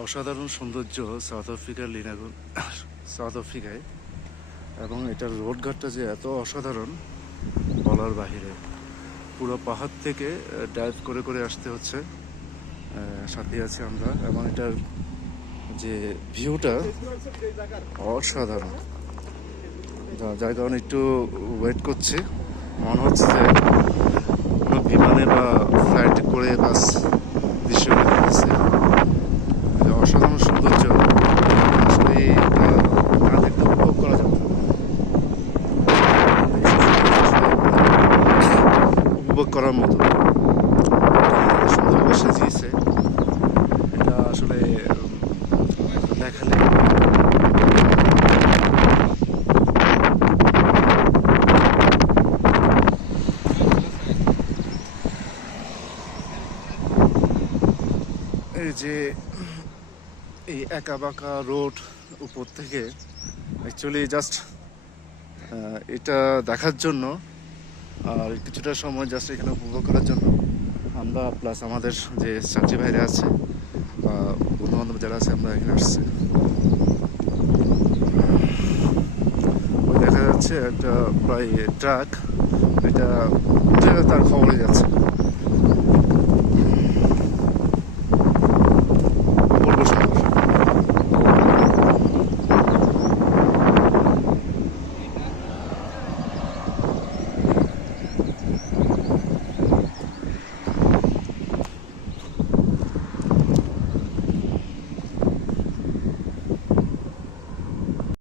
অসাধারণ সৌন্দর্য সাউথ আফ্রিকায়। এবং এটার রোডঘাটটা যে এত অসাধারণ বলার বাহিরে। পুরো পাহাড় থেকে ডাইভ করে করে আসতে হচ্ছে, সাথে আছি আমরা। এবং এটার যে ভিউটা অসাধারণ, যার কারণে একটু ওয়েট করছি। মনে হচ্ছে যে কোনো বিমানে বা ফ্লাইটে করে বাস দৃশ্য দেখতেছে। অসাধারণ সৌন্দর্য, আসলে এটা না দেখতে উপভোগ করা যাবে না। উপভোগ করার মতো সুন্দরভাবে সাজিয়েছে, এটা আসলে দেখালে। এই যে এই একা বাঁকা রোড উপর থেকে অ্যাকচুয়ালি জাস্ট এটা দেখার জন্য আর কিছুটা সময় জাস্ট এখানে উপভোগ করার জন্য আমরা প্লাস আমাদের যে ছাত্রী ভাইরা আছে বা বন্ধু বান্ধব যারা আছে আমরা এখানে আসছি। ওই দেখা যাচ্ছে একটা প্রায় ট্রাক, এটা তার খবরে যাচ্ছে।